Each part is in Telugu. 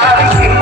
Thank you.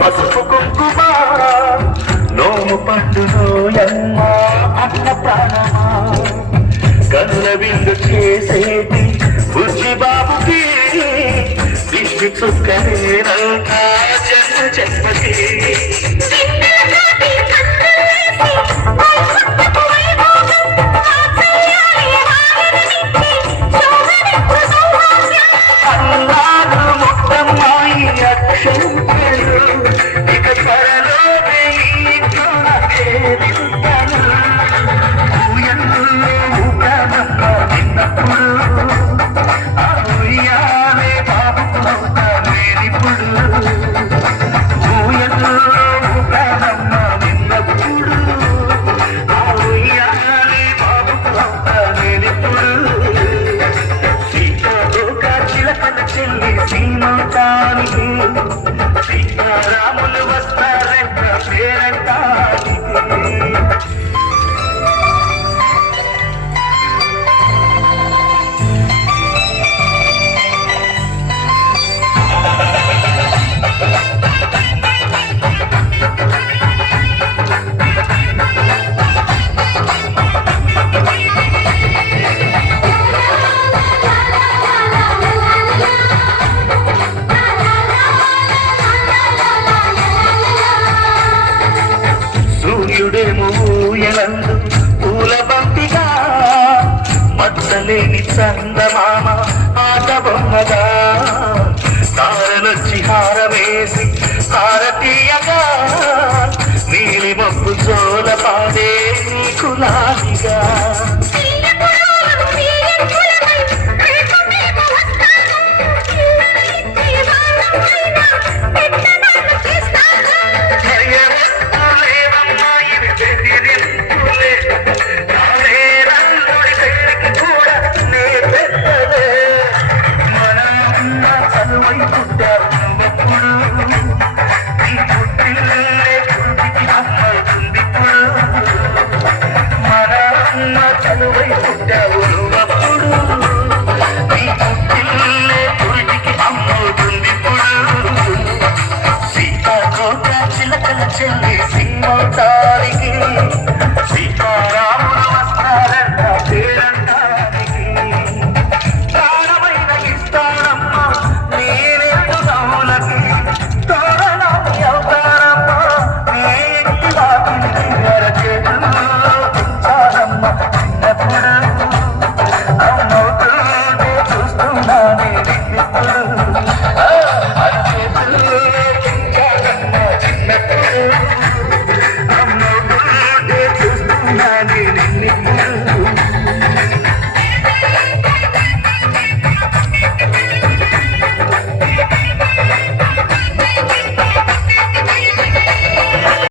పసుపు కుంకుమ నోము పండును ఎమ్మ అన్న ప్రాణమా. కనుల విందు చేసేది బుజ్జి బాబుకి దిష్టి చుక్కనే జన్మ జన్మ চারিদিক చందమామ ఆట బొమ్మగా తారలొచ్చి హారవేసి హారతీయగా నీలి మబ్బు జోల పాడే కులాదిగా